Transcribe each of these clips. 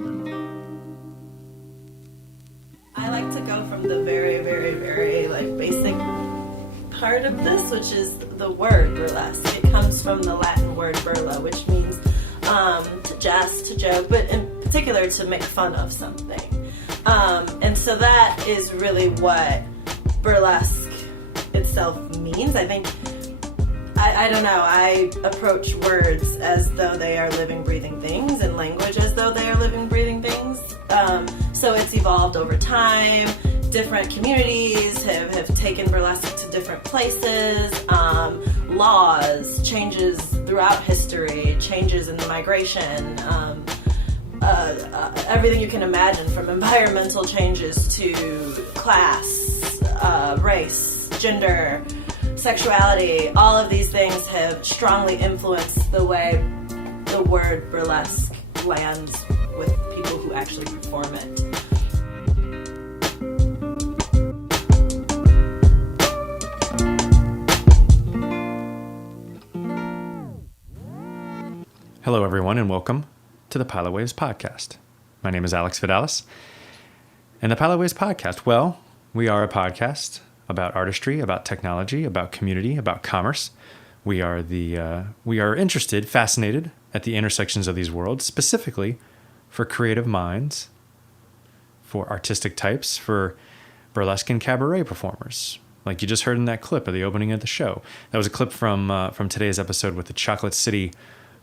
I like to go from the very, very, very basic part of this, which is the word burlesque. It comes from the Latin word burla, which means to jest, to joke, but in particular to make fun of something. And so that is really what burlesque itself means. I think, I don't know, I approach words as though they are living, breathing things, and language as though they are living, breathing things. So it's evolved over time. Different communities have taken burlesque to different places. Laws, changes throughout history, changes in the migration, everything you can imagine, from environmental changes to class, race, gender, sexuality. All of these things have strongly influenced the way the word burlesque lands with people who actually perform it. Hello, everyone, and welcome to the Pilot Waves Podcast. My name is Alex Vidalis, and the Pilot Waves Podcast, well, we are a podcast about artistry, about technology, about community, about commerce. We are interested, fascinated at the intersections of these worlds, specifically for creative minds, for artistic types, for burlesque and cabaret performers, like you just heard in that clip at the opening of the show. That was a clip from today's episode with the Chocolate City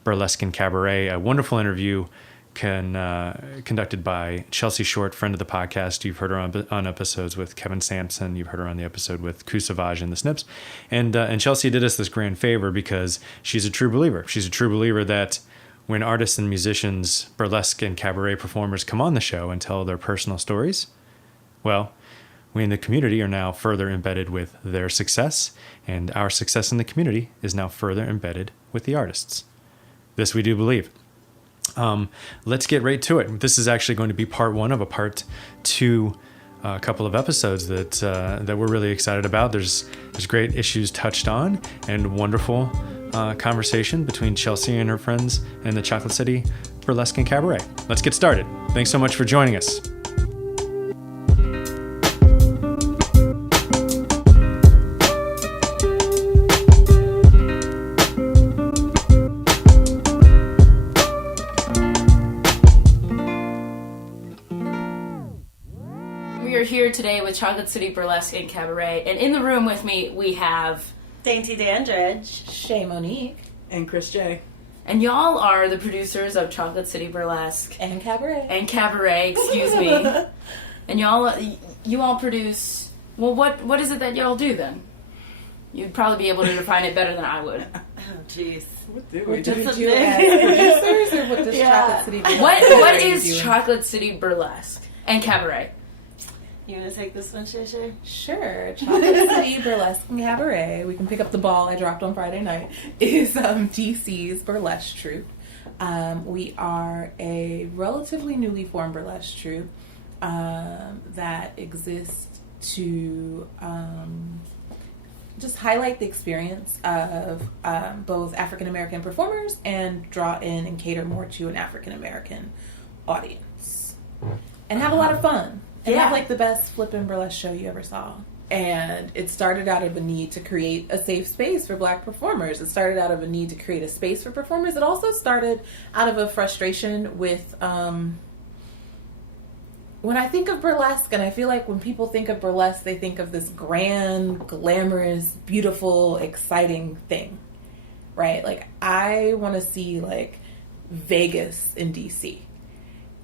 Burlesque and Cabaret, a wonderful interview conducted by Chelsea Short, friend of the podcast. You've heard her on episodes with Kevin Sampson. You've heard her on the episode with Ku Savage and the Snips. And Chelsea did us this grand favor because she's a true believer. She's a true believer that when artists and musicians, burlesque and cabaret performers come on the show and tell their personal stories, well, we in the community are now further embedded with their success, and our success in the community is now further embedded with the artists. This we do believe. Let's get right to it. This is actually going to be part one of a part two, a couple of episodes that we're really excited about. There's great issues touched on and wonderful conversation between Chelsea and her friends in the Chocolate City Burlesque and Cabaret. Let's get started. Thanks so much for joining us. Here today with Chocolate City Burlesque and Cabaret, and in the room with me we have Dainty Dandridge, Shay Monique, and Chris J. And y'all are the producers of Chocolate City Burlesque and Cabaret, excuse me. And you all produce, well, what is it that y'all do then? You'd probably be able to define it better than I would. Oh jeez, What do we we do? do? You as producers, or what does Chocolate City Burlesque? What is Chocolate City Burlesque and Cabaret? You want to take this one, Shay Shay? Sure. Chocolate City Burlesque and Cabaret, we can pick up the ball I dropped on Friday night, is DC's burlesque troupe. We are a relatively newly formed burlesque troupe that exists to just highlight the experience of both African American performers and draw in and cater more to an African American audience. And have a lot of fun. And have like the best flippin' burlesque show you ever saw. And it started out of a need to create a safe space for Black performers. It started out of a need to create a space for performers. It also started out of a frustration with, when I think of burlesque, and I feel like when people think of burlesque, they think of this grand, glamorous, beautiful, exciting thing, right? Like, I want to see, like, Vegas in DC.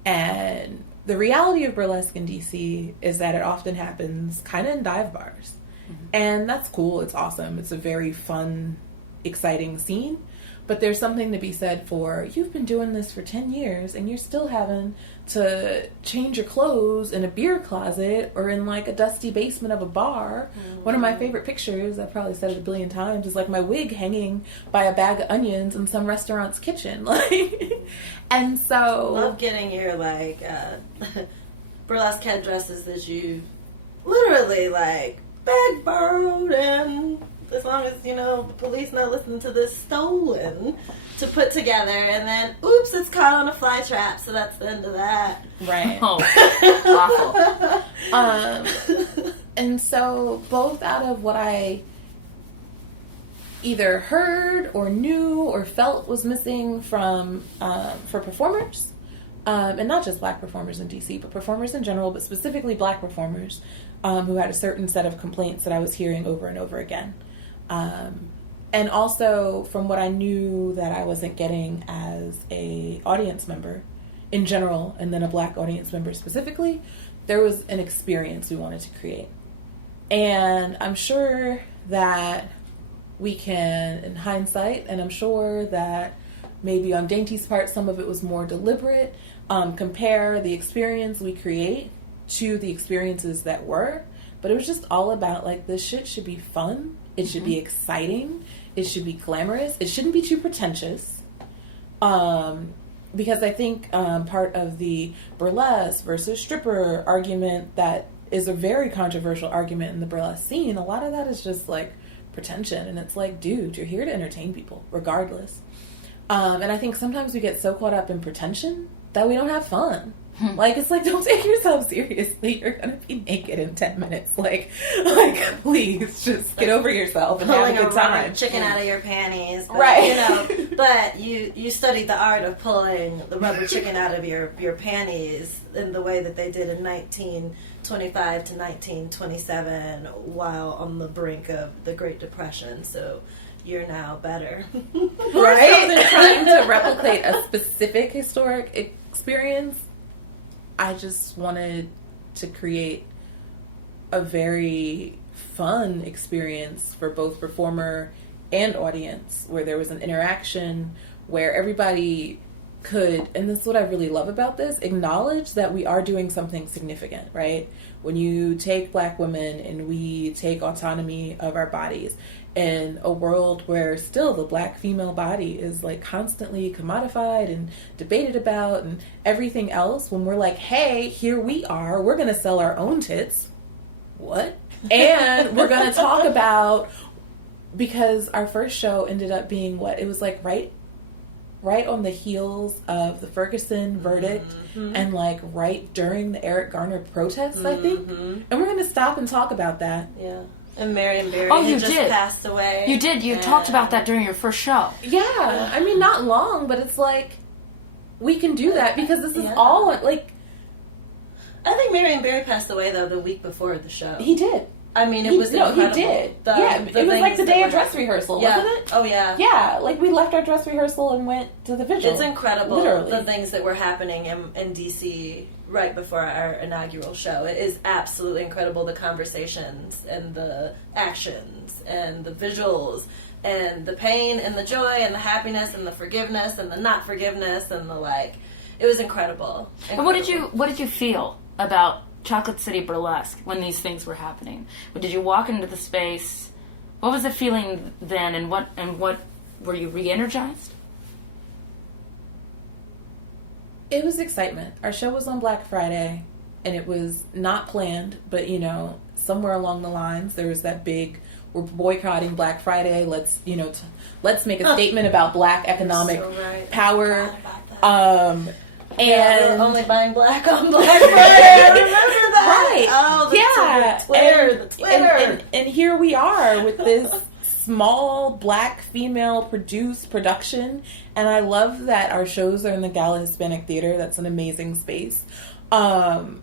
And the reality of burlesque in DC is that it often happens kind of in dive bars. Mm-hmm. And that's cool. It's awesome. It's a very fun, exciting scene. But there's something to be said for, you've been doing this for 10 years and you're still having to change your clothes in a beer closet or in like a dusty basement of a bar. Mm-hmm. One of my favorite pictures, I've probably said it a billion times, is like my wig hanging by a bag of onions in some restaurant's kitchen. Like, and so... Love getting your like burlesque headdresses that you literally like begged, borrowed, and as long as, the police not listening to this stolen to put together, and then, oops, it's caught on a fly trap, so that's the end of that. Right. Oh, awful. And so both out of what I either heard or knew or felt was missing from for performers, and not just black performers in DC, but performers in general, but specifically black performers who had a certain set of complaints that I was hearing over and over again. And also from what I knew that I wasn't getting as a audience member in general, and then a black audience member specifically, there was an experience we wanted to create. And I'm sure that we can, in hindsight, and I'm sure that maybe on Dainty's part, some of it was more deliberate, compare the experience we create to the experiences that were. But it was just all about, like, this shit should be fun. It should be exciting. It should be glamorous. It shouldn't be too pretentious. Because I think part of the burlesque versus stripper argument that is a very controversial argument in the burlesque scene, a lot of that is just, like, pretension. And it's like, dude, you're here to entertain people, regardless. And I think sometimes we get so caught up in pretension that we don't have fun. Like, it's like, don't take yourself seriously. You're gonna be naked in 10 minutes. Like, please, just get over yourself and have a good time. Pulling a chicken out of your panties. But, Right. But you studied the art of pulling the rubber chicken out of your panties in the way that they did in 1925 to 1927 while on the brink of the Great Depression. So you're now better. Right? Rather than trying to replicate a specific historic experience, I just wanted to create a very fun experience for both performer and audience, where there was an interaction, where everybody could, and this is what I really love about this, acknowledge that we are doing something significant, right? When you take black women and we take autonomy of our bodies in a world where still the black female body is like constantly commodified and debated about and everything else, when we're like, hey, here we are, we're going to sell our own tits. What? And we're going to talk about, because our first show ended up being what? It was like right on the heels of the Ferguson verdict, and like right during the Eric Garner protests, I think. And we're going to stop and talk about that. Yeah. And Marion Barry you just did. passed away. You did. You talked about that during your first show. Yeah. I mean, not long, but it's like, we can do that because this is all, like... I think Marion Barry passed away, though, the week before the show. He did. I mean, it was incredible. He did. It was like the day of dress rehearsal, wasn't it? Oh, yeah. Yeah, like we left our dress rehearsal and went to the vigil. It's incredible, literally. the things that were happening in D.C. right before our inaugural show. It is absolutely incredible, the conversations and the actions and the visuals and the pain and the joy and the happiness and the forgiveness and the not forgiveness and the like. It was incredible. And what did you feel about Chocolate City Burlesque when these things were happening? Did you walk into the space? What was the feeling then, and what were you re-energized? It was excitement. Our show was on Black Friday, and it was not planned, but somewhere along the lines there was that big, we're boycotting Black Friday. Let's let's make a statement about black economic power. And we're only buying black on Black Friday. I remember that. Right. Oh, the Twitter. And here we are with this small black female produced production. And I love that our shows are in the Gala Hispanic Theater. That's an amazing space. And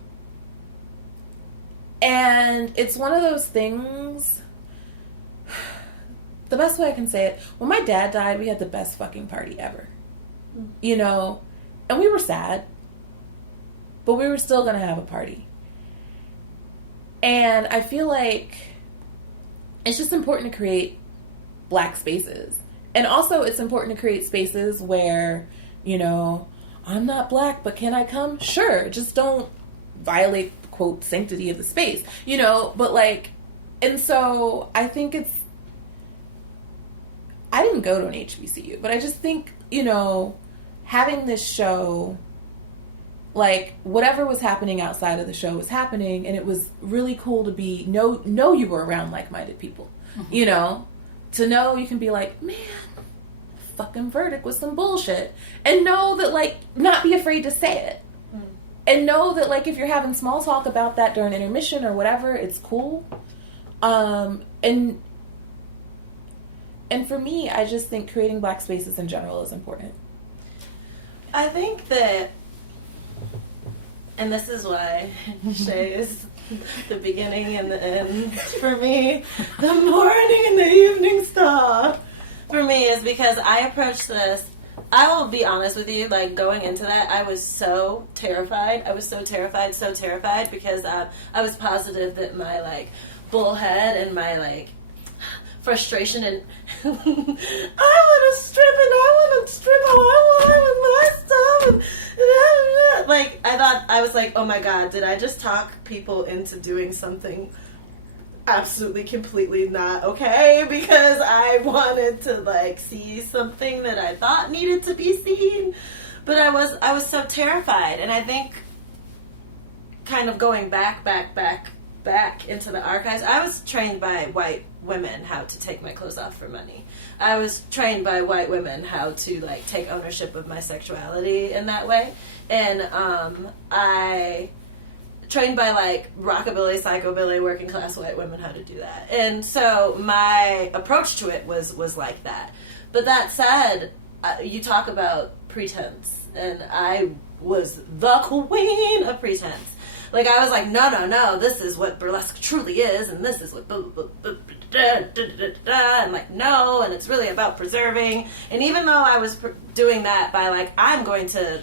it's one of those things. The best way I can say it, when my dad died, we had the best fucking party ever. And we were sad, but we were still going to have a party. And I feel like it's just important to create black spaces. And also it's important to create spaces where, I'm not black, but can I come? Sure. Just don't violate, quote, sanctity of the space, but like, and so I think I didn't go to an HBCU, but I just think, having this show, like, whatever was happening outside of the show was happening, and it was really cool to know you were around like-minded people, to know you can be like, man, fucking verdict was some bullshit. And know that, like, not be afraid to say it. And know that, like, if you're having small talk about that during intermission or whatever, it's cool. And for me, I just think creating Black spaces in general is important. I think that, and this is why Shay is the beginning and the end for me, the morning and the evening star for me, is because I approach this, I will be honest with you, like, going into that, I was so terrified. I was so terrified because I was positive that my, like, bullhead and my, like, frustration and I want to strip and I want to strip how I want with my stuff and like, I thought, I was like, oh my god, did I just talk people into doing something absolutely completely not okay because I wanted to, like, see something that I thought needed to be seen? But I was so terrified. And I think kind of going back into the archives, I was trained by white women how to take my clothes off for money. I was trained by white women how to, like, take ownership of my sexuality in that way. And I trained by, like, rockabilly, psychobilly, working class white women how to do that. And so my approach to it was like that. But that said, you talk about pretense, and I was the queen of pretense. Like, I was like, no, this is what burlesque truly is, and this is what and, like, no, and it's really about preserving. And even though I was doing that by, like, I'm going to,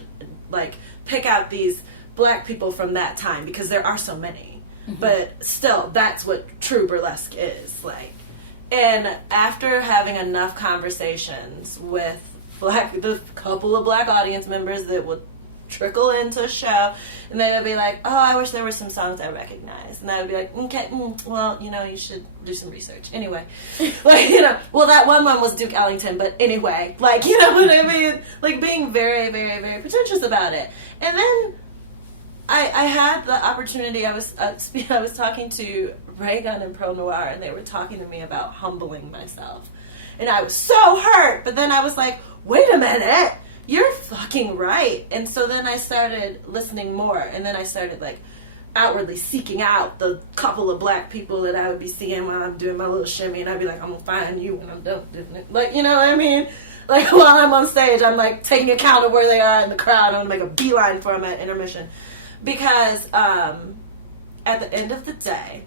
like, pick out these Black people from that time, because there are so many. Mm-hmm. But still, that's what true burlesque is, like. And after having enough conversations with the couple of Black audience members that would trickle into a show, and they would be like, oh, I wish there were some songs I recognized. And I would be like, okay, well, you know, you should do some research. Anyway. Like, you know, well, that one was Duke Ellington, but anyway. Like, you know what I mean? Like, being very, very, very pretentious about it. And then I had the opportunity, I was talking to Ray Gunn and Pro Noir, and they were talking to me about humbling myself. And I was so hurt, but then I was like, wait a minute, you're fucking right. And so then I started listening more, and then I started, like, outwardly seeking out the couple of Black people that I would be seeing while I'm doing my little shimmy, and I'd be like, I'm gonna find you when I'm done doing it. Like, you know what I mean? Like, while I'm on stage, I'm, like, taking account of where they are in the crowd. I'm gonna make a beeline for them at intermission. Because at the end of the day,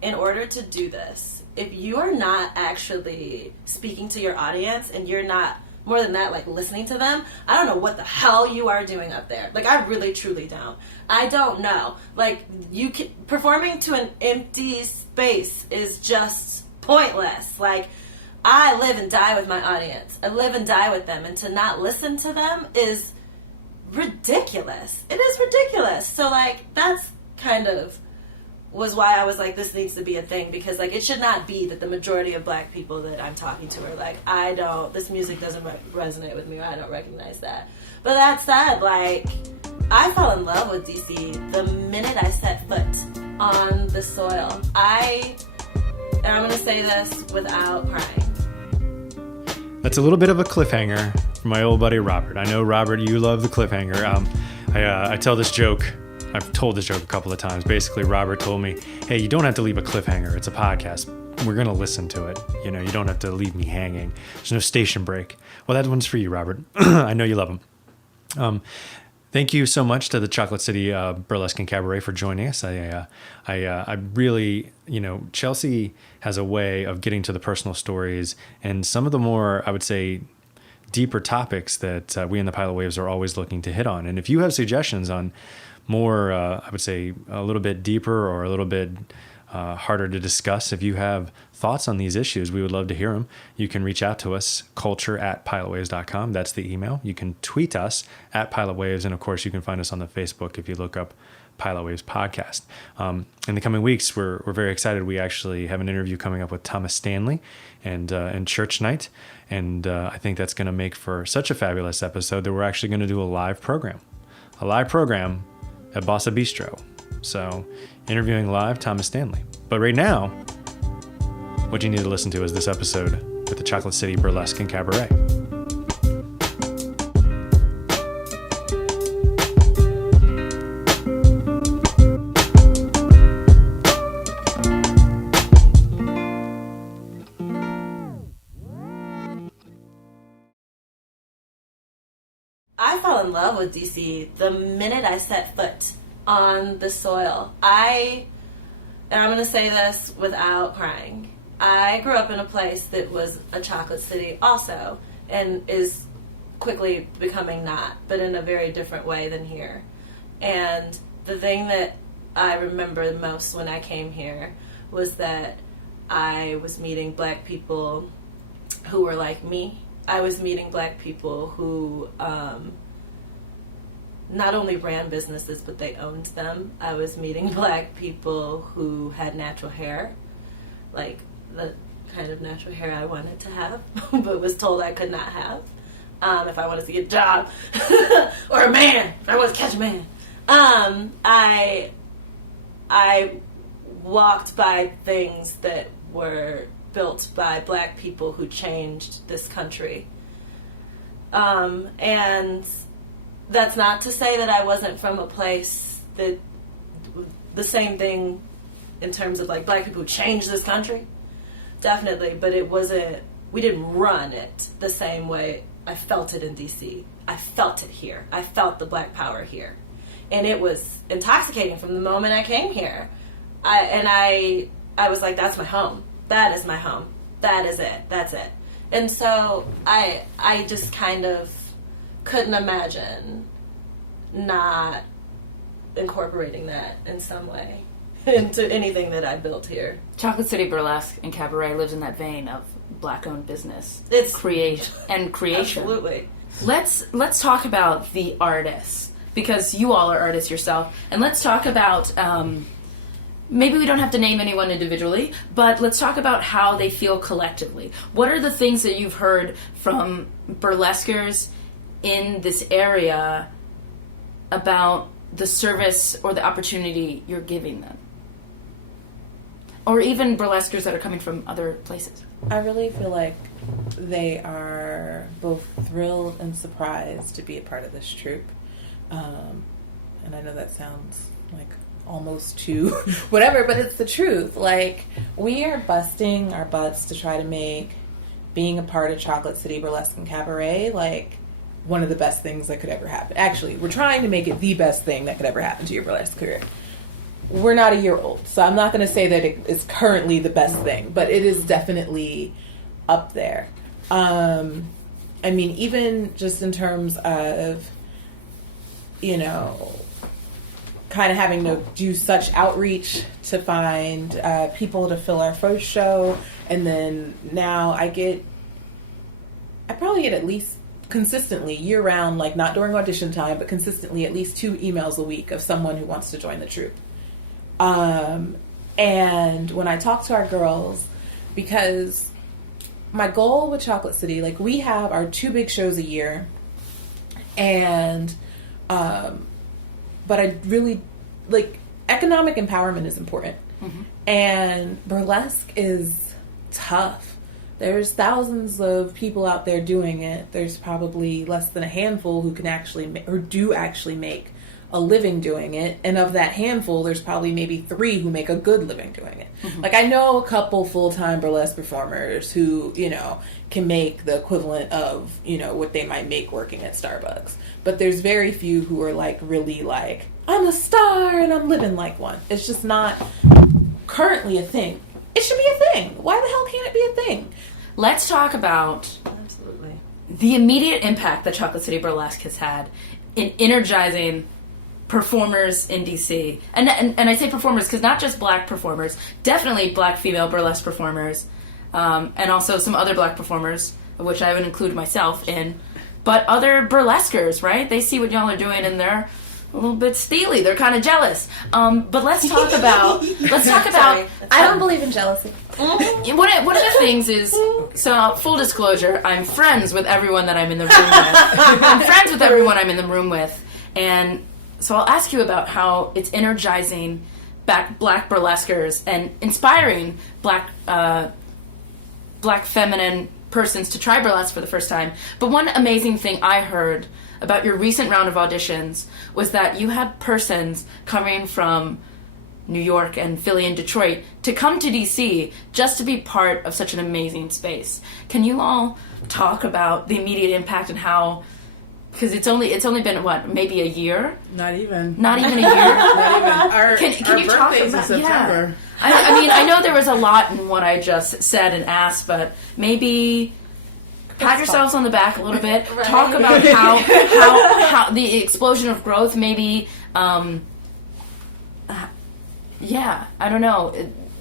in order to do this, if you are not actually speaking to your audience, and you're not, more than that, like, listening to them, I don't know what the hell you are doing up there. Like, I really, truly don't. I don't know. Like, performing to an empty space is just pointless. Like, I live and die with my audience. I live and die with them. And to not listen to them is ridiculous. It is ridiculous. So, like, that's kind of was why I was like, this needs to be a thing, because, like, it should not be that the majority of Black people that I'm talking to are like, this music doesn't resonate with me, or I don't recognize that. But that said, like, I fell in love with DC the minute I set foot on the soil. And I'm going to say this without crying. That's a little bit of a cliffhanger from my old buddy Robert. I know, Robert, you love the cliffhanger. I tell this joke. I've told this joke a couple of times. Basically, Robert told me, hey, you don't have to leave a cliffhanger. It's a podcast. We're going to listen to it. You know, you don't have to leave me hanging. There's no station break. Well, that one's for you, Robert. I know you love them. Thank you so much to the Chocolate City Burlesque and Cabaret for joining us. I really, you know, Chelsea has a way of getting to the personal stories and some of the more, I would say, deeper topics that we in the Pilot Waves are always looking to hit on. And if you have suggestions on more, I would say, a little bit deeper or a little bit harder to discuss, if you have thoughts on these issues, we would love to hear them. You can reach out to us, culture@pilotwaves.com. That's the email. You can tweet us @pilotwaves. And, of course, you can find us on the Facebook if you look up Pilot Waves Podcast. In the coming weeks, we're very excited. We actually have an interview coming up with Thomas Stanley and Church Night. And I think that's going to make for such a fabulous episode that we're actually going to do a live program at Bossa Bistro. So, interviewing live Thomas Stanley. But right now, what you need to listen to is this episode with the Chocolate City Burlesque and Cabaret. I fell in love with DC the minute I set foot on the soil. And I'm going to say this without crying, I grew up in a place that was a chocolate city also, and is quickly becoming not, but in a very different way than here. And the thing that I remember most when I came here was that I was meeting black people who were like me. I was meeting black people who not only ran businesses, but they owned them. I was meeting black people who had natural hair, like the kind of natural hair I wanted to have, but was told I could not have if I wanted to get a job, or a man, if I wanted to catch a man. I walked by things that were built by black people who changed this country. And that's not to say that I wasn't from a place that the same thing in terms of like black people who changed this country. Definitely, but it wasn't, we didn't run it the same way I felt it in DC. I felt it here. I felt the black power here. And it was intoxicating from the moment I came here. I was like, that's my home. That is my home. That is it. That's it. And so I just kind of couldn't imagine not incorporating that in some way into anything that I built here. Chocolate City Burlesque and Cabaret lives in that vein of black-owned business. It's creation. Absolutely. Let's talk about the artists, because you all are artists yourself, and let's talk about maybe we don't have to name anyone individually, but let's talk about how they feel collectively. What are the things that you've heard from burlesquers in this area about the service or the opportunity you're giving them? Or even burlesquers that are coming from other places. I really feel like they are both thrilled and surprised to be a part of this troupe. And I know that sounds like almost too whatever, but it's the truth. Like, we are busting our butts to try to make being a part of Chocolate City Burlesque and Cabaret like one of the best things that could ever happen. Actually, we're trying to make it the best thing that could ever happen to your burlesque career. We're not a year old, so I'm not going to say that it is currently the best thing, but it is definitely up there. I mean, even just in terms of, you know, kind of having to do such outreach to find people to fill our first show, and then now I probably get at least consistently year-round, like not during audition time, but consistently at least 2 emails a week of someone who wants to join the troupe. And when I talk to our girls, because my goal with Chocolate City, like, we have our 2 big shows a year, and but I really, like, economic empowerment is important. Mm-hmm. And burlesque is tough. There's thousands of people out there doing it. There's probably less than a handful who can actually do actually make a living doing it. And of that handful, there's probably maybe 3 who make a good living doing it. Mm-hmm. Like, I know a couple full-time burlesque performers who, you know, can make the equivalent of, you know, what they might make working at Starbucks. But there's very few who are, like, really like, I'm a star and I'm living like one. It's just not currently a thing. It should be a thing. Why the hell can't it be a thing? Let's talk about Absolutely. the immediate impact that Chocolate City Burlesque has had in energizing performers in DC. And I say performers because not just black performers, definitely black female burlesque performers, and also some other black performers, which I would include myself in, but other burlesquers, right? They see what y'all are doing and they're a little bit steely. They're kind of jealous. But let's talk about. I don't believe in jealousy. One of the things is, so full disclosure, I'm friends with everyone that I'm in the room with. I'm friends with everyone I'm in the room with, and so I'll ask you about how it's energizing black burlesquers and inspiring black black feminine persons to try burlesque for the first time. But one amazing thing I heard about your recent round of auditions was that you had persons coming from New York and Philly and Detroit to come to DC just to be part of such an amazing space. Can you all talk about the immediate impact and how, because it's only been what, maybe a year? Not even a year. Not even. Our Can you talk birthday's about in September. Yeah. I mean, I know there was a lot in what I just said and asked, but maybe pat yourselves on the back a little bit. Right. Talk about how the explosion of growth maybe. Yeah, I don't know,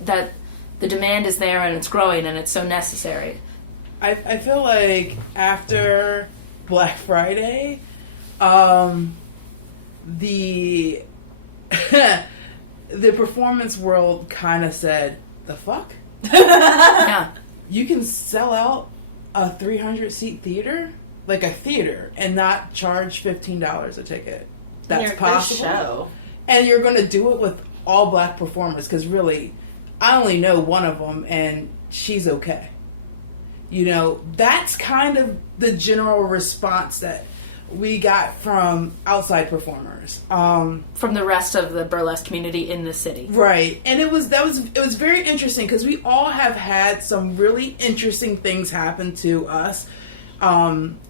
that the demand is there and it's growing and it's so necessary. I feel like after Black Friday, the the performance world kind of said, "The fuck? Yeah. You can sell out a 300-seat theater, like a theater, and not charge $15 a ticket. That's You're a good possible. show. And you're going to do it with all black performers, because really, I only know one of them, and she's okay. You know, that's kind of the general response that we got from outside performers. From the rest of the burlesque community in the city. Right. And it was very interesting, because we all have had some really interesting things happen to us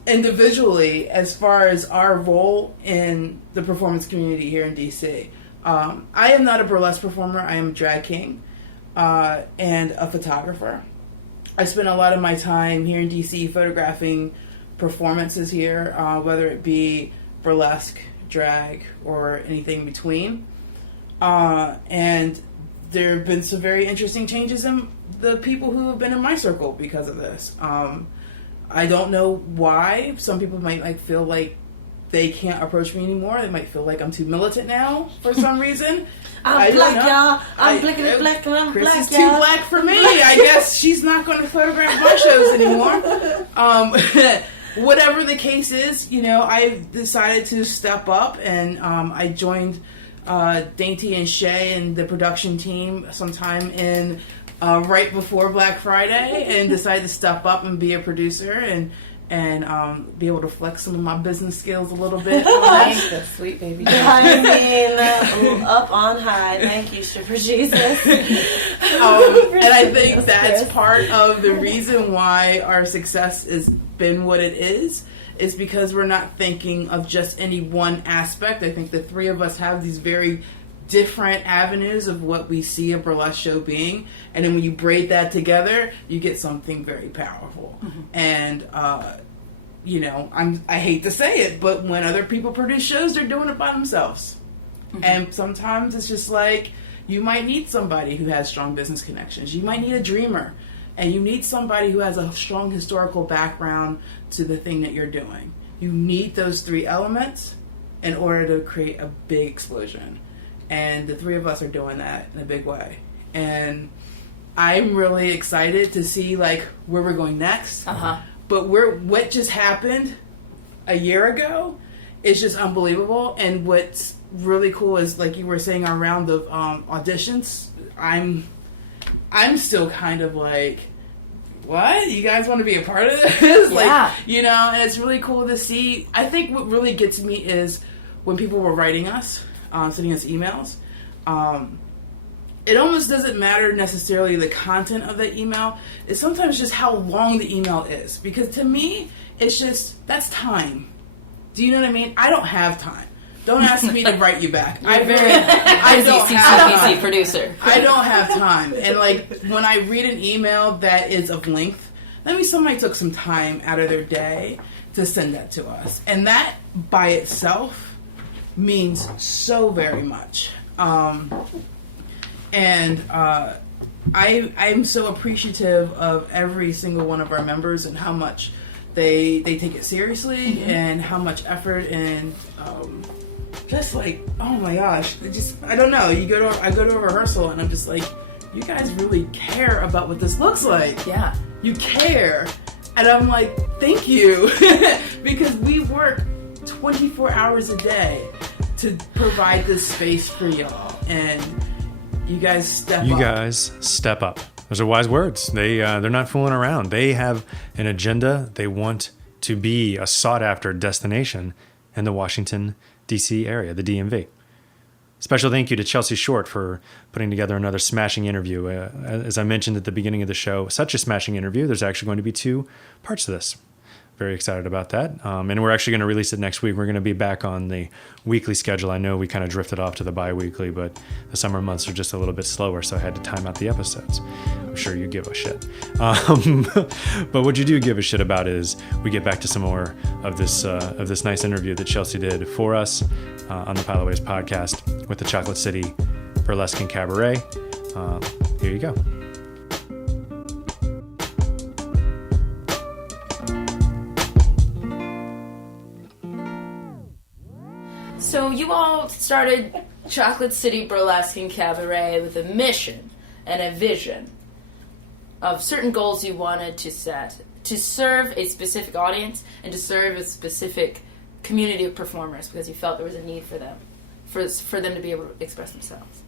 individually as far as our role in the performance community here in DC. I am not a burlesque performer. I am a drag king and a photographer. I spend a lot of my time here in DC photographing performances here, whether it be burlesque, drag, or anything in between. And there have been some very interesting changes in the people who have been in my circle because of this. I don't know why. Some people might feel like they can't approach me anymore. They might feel like I'm too militant now for some reason. I'm black, y'all. I'm black and black and I'm Chris black, is y'all. too black for me. I guess she's not going to photograph my shows anymore. Whatever the case is, you know, I've decided to step up, and I joined Dainty and Shay and the production team sometime in right before Black Friday, and decided to step up and be a producer and be able to flex some of my business skills a little bit. Thank the sweet baby. I mean, up on high. Thank you, Stripper Jesus. And I think that's part of the reason why our success has been what it is because we're not thinking of just any one aspect. I think the three of us have these very different avenues of what we see a burlesque show being, and then when you braid that together, you get something very powerful. Mm-hmm. And you know, I hate to say it, but when other people produce shows, they're doing it by themselves. Mm-hmm. And sometimes it's just like, you might need somebody who has strong business connections. You might need a dreamer, and you need somebody who has a strong historical background to the thing that you're doing. You need those three elements in order to create a big explosion. And the three of us are doing that in a big way. And I'm really excited to see like where we're going next. Uh-huh. But what just happened a year ago is just unbelievable. And what's really cool is, like you were saying, our round of auditions, I'm still kind of like, what? You guys want to be a part of this? Yeah. Like, you know, and it's really cool to see. I think what really gets me is when people were writing us, sending us emails, it almost doesn't matter necessarily the content of the email. It's sometimes just how long the email is. Because to me, it's just, that's time. Do you know what I mean? I don't have time. Don't ask me to write you back. I don't have time. Producer. I don't have time. And like, when I read an email that is of length, that means somebody took some time out of their day to send that to us. And that by itself means so very much. I'm so appreciative of every single one of our members and how much they take it seriously, mm-hmm. and how much effort and just like, oh my gosh, I don't know. I go to a rehearsal and I'm just like, you guys really care about what this looks like. Yeah, you care, and I'm like, thank you, because we work 24 hours a day to provide this space for y'all, and you guys step up. You guys step up. Those are wise words. They're not fooling around. They have an agenda. They want to be a sought-after destination in the Washington, D.C. area, the DMV. Special thank you to Chelsea Short for putting together another smashing interview. As I mentioned at the beginning of the show, such a smashing interview. There's actually going to be 2 parts to this. Very excited about that. And we're actually going to release it next week. We're going to be back on the weekly schedule. I know we kind of drifted off to the bi-weekly, but the summer months are just a little bit slower, so I had to time out the episodes. I'm sure you give a shit. But what you do give a shit about is we get back to some more of this nice interview that Chelsea did for us on the Palaways podcast with the Chocolate City Burlesque and Cabaret. Here you go. So you all started Chocolate City Burlesque and Cabaret with a mission and a vision of certain goals you wanted to set to serve a specific audience and to serve a specific community of performers because you felt there was a need for them, for them to be able to express themselves.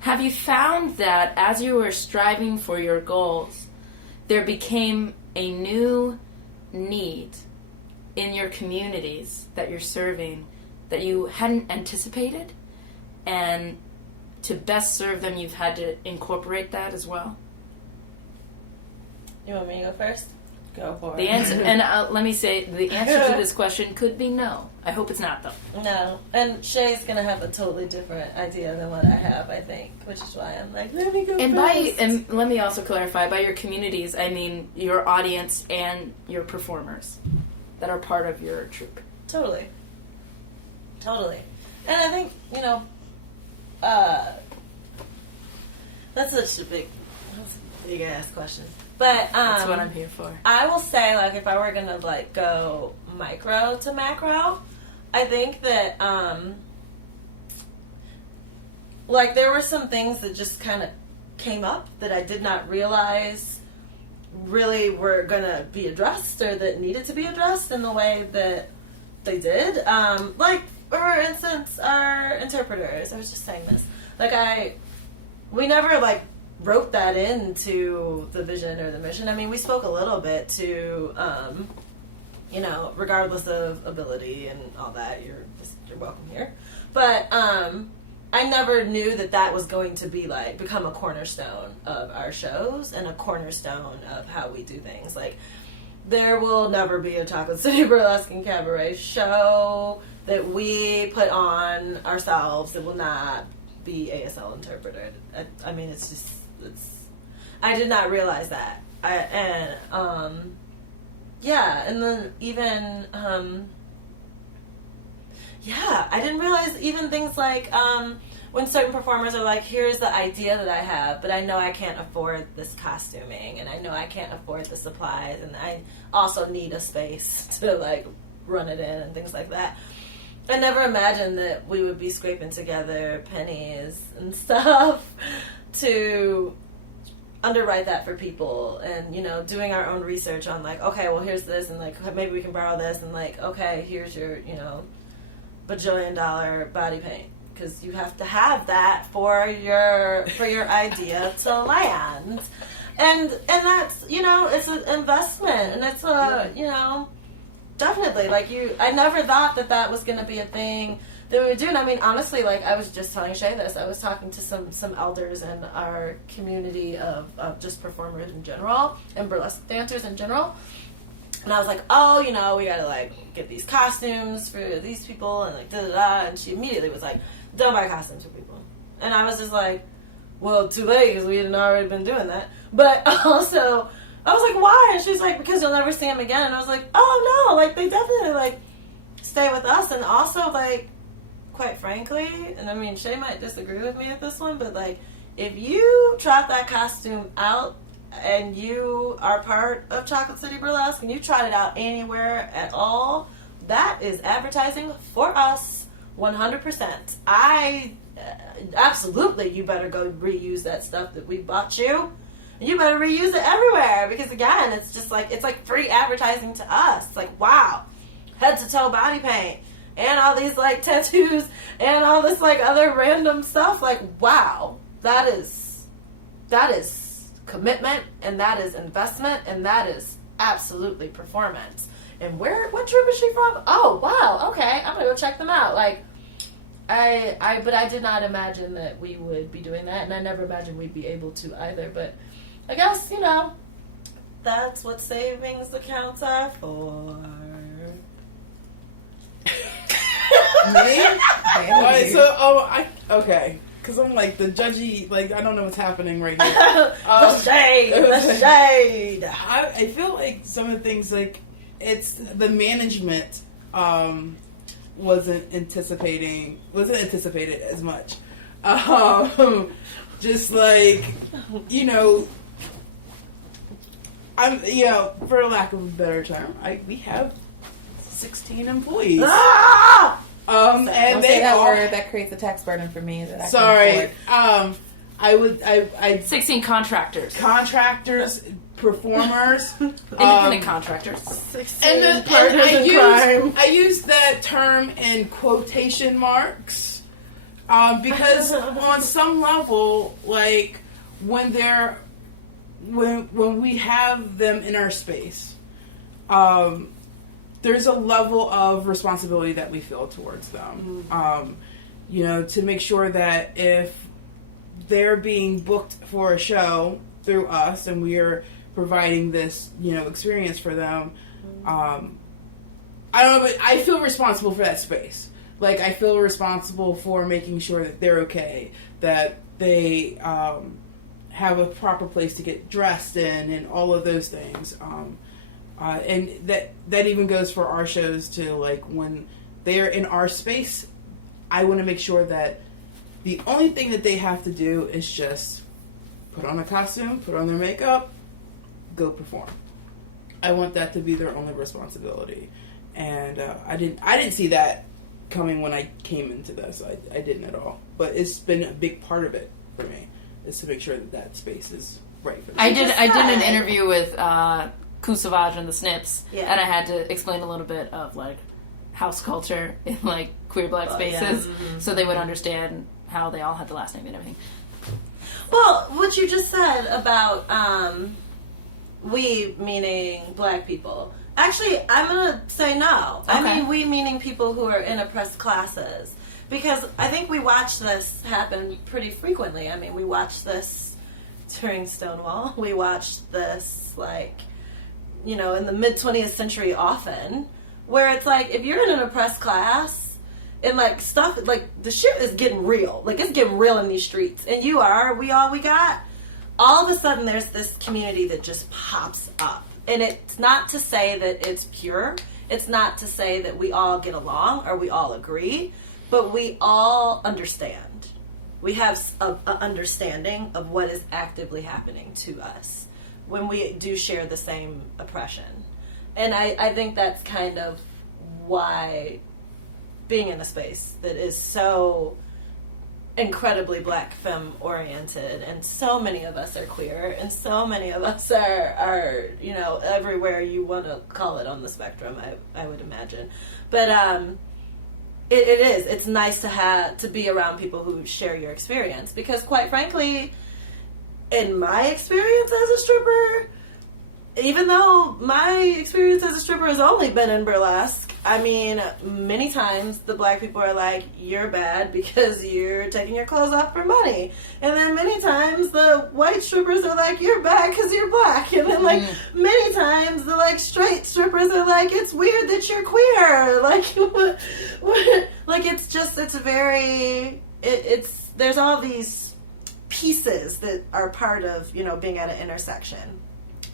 Have you found that as you were striving for your goals, there became a new need in your communities that you're serving that you hadn't anticipated, and to best serve them, you've had to incorporate that as well? You want me to go first? Go for The it. answer, and let me say, the answer to this question could be no. I hope it's not, though. No, and Shay's gonna have a totally different idea than what I have, I think, which is why I'm like, let me go first. And let me also clarify, by your communities, I mean your audience and your performers that are part of your troupe. Totally. And I think, that's such a big ass question. But That's what I'm here for. I will say, like, if I were gonna like go micro to macro, I think that like there were some things that just kind of came up that I did not realize really were gonna be addressed or that needed to be addressed in the way that they did. Like, for instance, our interpreters. I was just saying this. Like, we never like wrote that into the vision or the mission. I mean, we spoke a little bit to, regardless of ability and all that, you're welcome here. But I never knew that was going to be like become a cornerstone of our shows and a cornerstone of how we do things. Like, there will never be a Chocolate City Burlesque and Cabaret show that we put on ourselves that will not be ASL interpreted. I mean, I did not realize that. And then even, I didn't realize even things like, when certain performers are like, here's the idea that I have, but I know I can't afford this costuming, and I know I can't afford the supplies, and I also need a space to, like, run it in and things like that. I never imagined that we would be scraping together pennies and stuff to underwrite that for people and, doing our own research on, like, okay, well, here's this, and, like, maybe we can borrow this, and, like, okay, here's your, bajillion-dollar body paint. Because you have to have that for your idea to land, and that's it's an investment, and it's definitely like I never thought that was going to be a thing that we would do. And I mean, honestly, like I was just telling Shay this. I was talking to some elders in our community of just performers in general and burlesque dancers in general. And I was like, oh, we gotta like get these costumes for these people and like da-da-da. And she immediately was like, don't buy costumes for people. And I was just like, well, too late because we had already been doing that. But also, I was like, why? And she's like, because you'll never see them again. And I was like, oh no, like they definitely like stay with us. And also, like, quite frankly, and I mean, Shay might disagree with me at this one, but like, if you trot that costume out and you are part of Chocolate City Burlesque and you trot it out anywhere at all, that is advertising for us. 100%. Absolutely, you better go reuse that stuff that we bought you. You better reuse it everywhere because again, it's just like it's like free advertising to us. It's like, wow, head to toe body paint and all these like tattoos and all this like other random stuff. Like, wow, that is commitment, and that is investment, and that is absolutely performance. And what troupe is she from? Oh, wow, okay, I'm gonna go check them out. Like, but I did not imagine that we would be doing that, and I never imagined we'd be able to either. But I guess, that's what savings accounts are for. Me? Okay. Because I'm like the judgy, like I don't know what's happening right here. The shade. I feel like some of the things, like it's the management wasn't anticipated as much. Just like I'm for lack of a better term, we have 16 employees. Ah! And and say they that are, word that creates a tax burden for me. That I sorry. can I 16 contractors. contractors, performers, Independent contractors. and I use that term in quotation marks because on some level, like when we have them in our space, there's a level of responsibility that we feel towards them. To make sure that if they're being booked for a show through us and we're providing this, experience for them, I don't know, but I feel responsible for that space. Like, I feel responsible for making sure that they're okay, that they have a proper place to get dressed in, and all of those things. And that even goes for our shows too. Like, when they're in our space, I want to make sure that the only thing that they have to do is just put on a costume, put on their makeup, go perform. I want that to be their only responsibility. And I didn't see that coming when I came into this. I didn't at all. But it's been a big part of it for me, is to make sure that space is right for them. I did an interview with Ku Savage and the Snips, Yeah. and I had to explain a little bit of like house culture in like queer black spaces, so they would understand how they all had the last name and everything. Well, what you just said about we meaning black people. Actually, I'm gonna say no. Okay. I mean we meaning people who are in oppressed classes, because I think we watch this happen pretty frequently. I mean, we watched this during Stonewall. We watched this in the mid 20th century often, where it's like, if you're in an oppressed class and like stuff, like the shit is getting real, like it's getting real in these streets, and we got, all of a sudden there's this community that just pops up. And it's not to say that it's pure, it's not to say that we all get along or we all agree, but we all understand. We have an understanding of what is actively happening to us when we do share the same oppression. And I think that's kind of why being in a space that is so incredibly black femme oriented, and so many of us are queer, and so many of us are everywhere you want to call it on the spectrum, I would imagine. But it's nice to be around people who share your experience, because quite frankly, in my experience as a stripper, even though my experience as a stripper has only been in burlesque, I mean, many times the black people are like, you're bad because you're taking your clothes off for money. And then many times the white strippers are like, you're bad because you're black. And then many times the straight strippers are like, it's weird that you're queer. There's all these pieces that are part of, being at an intersection.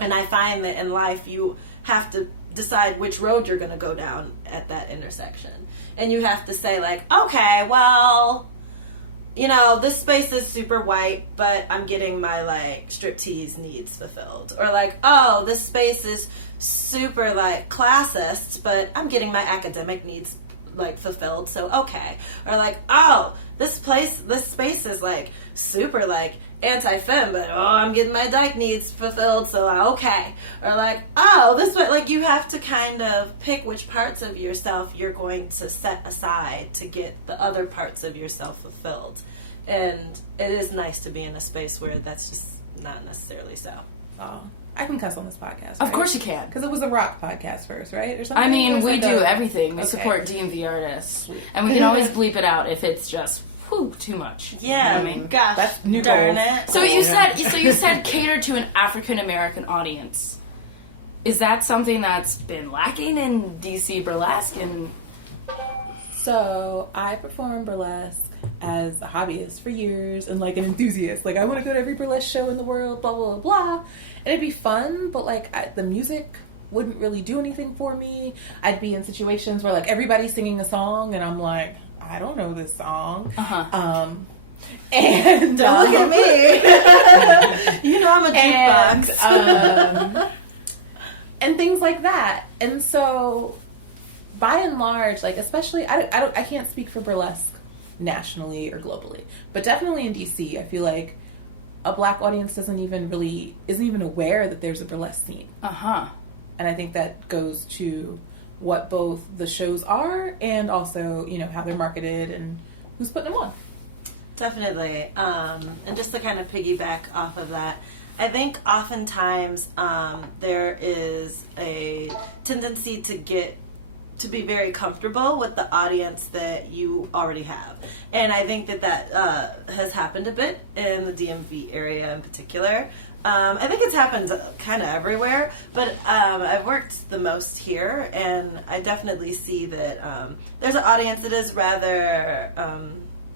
And I find that in life you have to decide which road you're going to go down at that intersection. And you have to say okay, well, this space is super white, but I'm getting my striptease needs fulfilled. Or oh, this space is super classist, but I'm getting my academic needs fulfilled, so okay. Or oh, this space is super anti-femme, but I'm getting my dyke needs fulfilled, so okay. Or oh, this way, you have to kind of pick which parts of yourself you're going to set aside to get the other parts of yourself fulfilled. And it is nice to be in a space where that's just not necessarily so. Oh, I can cuss on this podcast. Of course you can. Because it was a rock podcast first, right? Or something? I mean, we like do everything. We Okay. support DMV artists. And we can always bleep it out if it's just, too much. Yeah, You know what I mean? gosh, That's new darn goals. it. So you said cater to an African American audience. Is that something that's been lacking in DC Burlesque? And So I perform burlesque as a hobbyist for years and like an enthusiast. Like I want to go to every burlesque show in the world, blah, blah, blah. And it'd be fun, but like the music wouldn't really do anything for me. I'd be in situations where like everybody's singing a song and I'm like, I don't know this song. And Don't look at me. You know I'm a jukebox. And things like that. And so, by and large, like especially, I can't speak for burlesque nationally or globally, but definitely in DC, I feel like a black audience isn't even aware that there's a burlesque scene. And I think that goes to what both the shows are and also, you know, how they're marketed and who's putting them on. Definitely. And just to kind of piggyback off of that, I think oftentimes there is a tendency to be very comfortable with the audience that you already have. And I think that has happened a bit in the DMV area in particular. I think it's happened kind of everywhere, but I've worked the most here, and I definitely see that there's an audience that is rather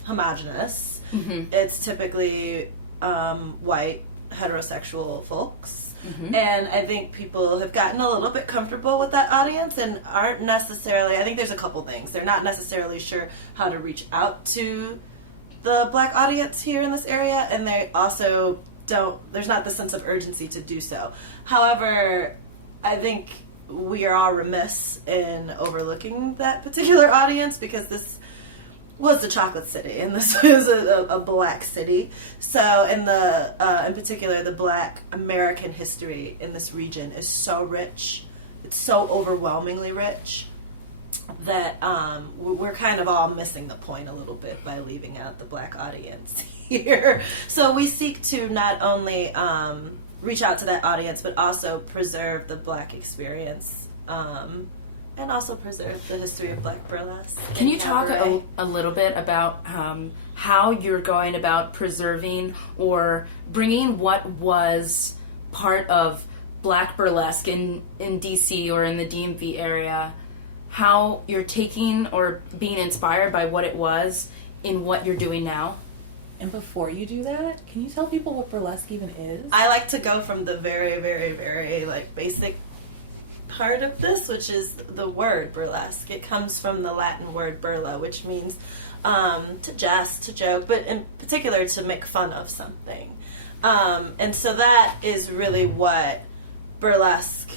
homogenous. Mm-hmm. It's typically white, heterosexual folks. Mm-hmm. And I think people have gotten a little bit comfortable with that audience and aren't necessarily, I think there's a couple things. They're not necessarily sure how to reach out to the black audience here in this area, and they also there's not the sense of urgency to do so. However, I think we are all remiss in overlooking that particular audience because this was the chocolate city and this is a black city. So in particular, the black American history in this region is so rich. It's so overwhelmingly rich that we're kind of all missing the point a little bit by leaving out the black audience here. So we seek to not only reach out to that audience, but also preserve the black experience and also preserve the history of black burlesque. Can you talk a little bit about how you're going about preserving or bringing what was part of black burlesque in DC or in the DMV area, how you're taking or being inspired by what it was in what you're doing now? And before you do that, can you tell people what burlesque even is? I like to go from the very, very, very basic part of this, which is the word burlesque. It comes from the Latin word burla, which means to jest, to joke, but in particular to make fun of something. And so that is really what burlesque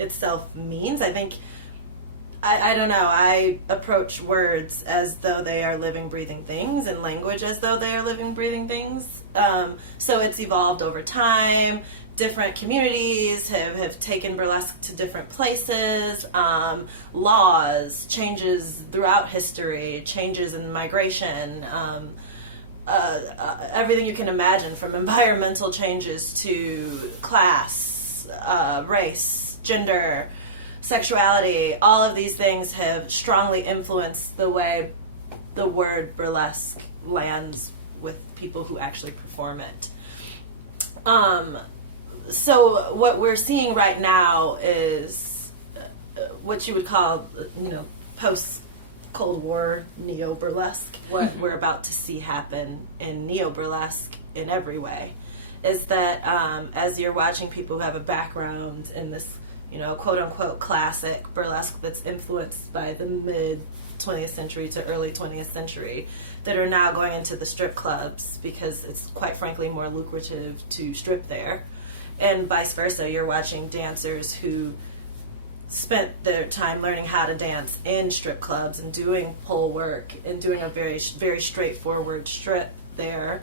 itself means. I think, I don't know, I approach words as though they are living, breathing things, and language as though they are living, breathing things. So it's evolved over time. Different communities have taken burlesque to different places. Laws, changes throughout history, changes in migration, everything you can imagine, from environmental changes to class, race, gender, sexuality. All of these things have strongly influenced the way the word burlesque lands with people who actually perform it. So what we're seeing right now is what you would call, post-Cold War neo-burlesque. What we're about to see happen in neo-burlesque in every way is that as you're watching people who have a background in this, quote-unquote classic burlesque that's influenced by the mid-20th century to early 20th century, that are now going into the strip clubs because it's quite frankly more lucrative to strip there. And vice versa, you're watching dancers who spent their time learning how to dance in strip clubs and doing pole work and doing a very, very straightforward strip there,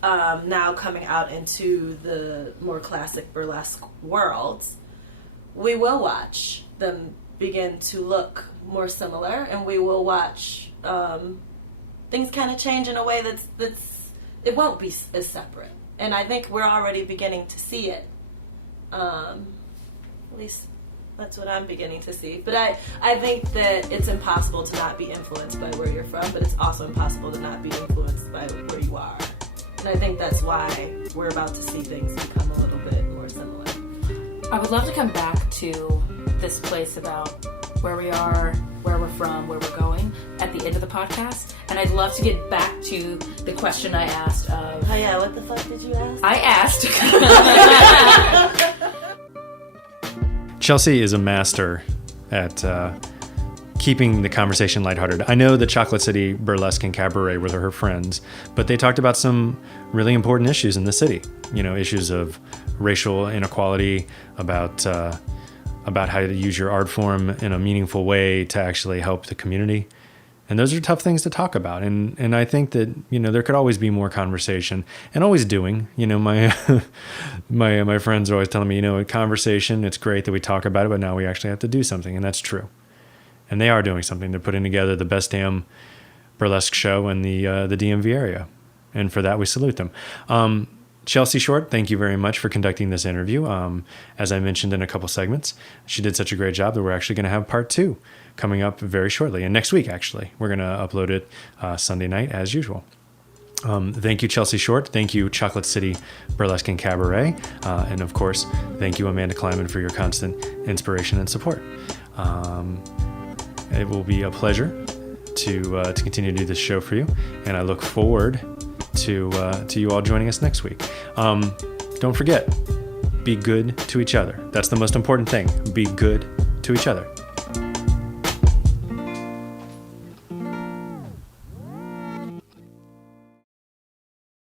now coming out into the more classic burlesque worlds. We will watch them begin to look more similar, and we will watch things kind of change in a way that's it won't be as separate. And I think we're already beginning to see it. At least that's what I'm beginning to see. But I think that it's impossible to not be influenced by where you're from, but it's also impossible to not be influenced by where you are. And I think that's why we're about to see things become a little bit more similar. I would love to come back to this place about where we are, where we're from, where we're going at the end of the podcast. And I'd love to get back to the question I asked of... Oh yeah, what the fuck did you ask? I asked... Chelsea is a master at keeping the conversation lighthearted. I know that Chocolate City Burlesque and Cabaret were her friends, but they talked about some really important issues in the city. You know, issues of racial inequality, about how to use your art form in a meaningful way to actually help the community. And those are tough things to talk about. And I think that, you know, there could always be more conversation and always doing. You know, my my friends are always telling me, you know, a conversation, it's great that we talk about it, but now we actually have to do something. And that's true. And they are doing something. They're putting together the best damn burlesque show in the DMV area. And for that, we salute them. Chelsea Short, thank you very much for conducting this interview. As I mentioned in a couple segments, she did such a great job that we're actually going to have part 2 coming up very shortly. And next week, actually, we're going to upload it Sunday night as usual. Thank you, Chelsea Short. Thank you, Chocolate City Burlesque and Cabaret. And of course, thank you, Amanda Kleiman, for your constant inspiration and support. It will be a pleasure to continue to do this show for you. And I look forward to you all joining us next week. Don't forget, be good to each other. That's the most important thing. Be good to each other.